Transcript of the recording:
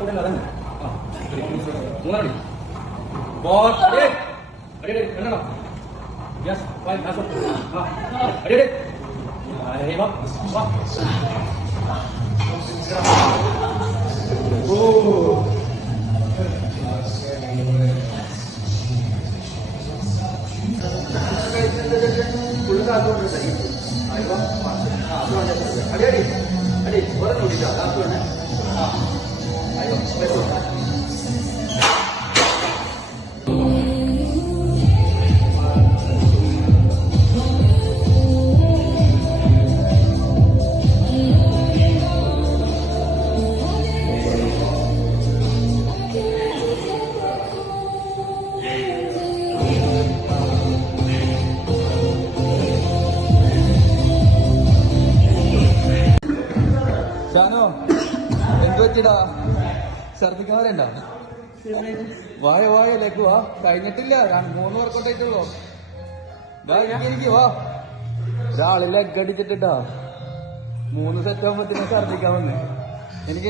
കൂടെ അതന്നെ മൂന്നാടി ബോൾ അടി അടി അടി രണ്ടെണ്ണം യെസ് ഫൈൻ ലാസ്റ്റ് അടി അടി അരേ വാ വാ ഓ അടി അടി അടി ഓരോ ഓടിക്കാം ലാസ്റ്റ് വേണേ ഷാനോ എന്ത് പറ്റിടാ ഛർദിക്കാൻ വരണ്ട വായ വായ ലേക്ക് വാ കഴിഞ്ഞിട്ടില്ല 3 വർക്കൗട്ട് ആയിട്ടുള്ളൂ എനിക്ക് വാ ഒരാള് ലെഗ് അടിച്ചിട്ടാ 3 സെറ്റ് ആകുമ്പോഴത്തേനും ഛർദിക്കാൻ വന്ന് എനിക്ക്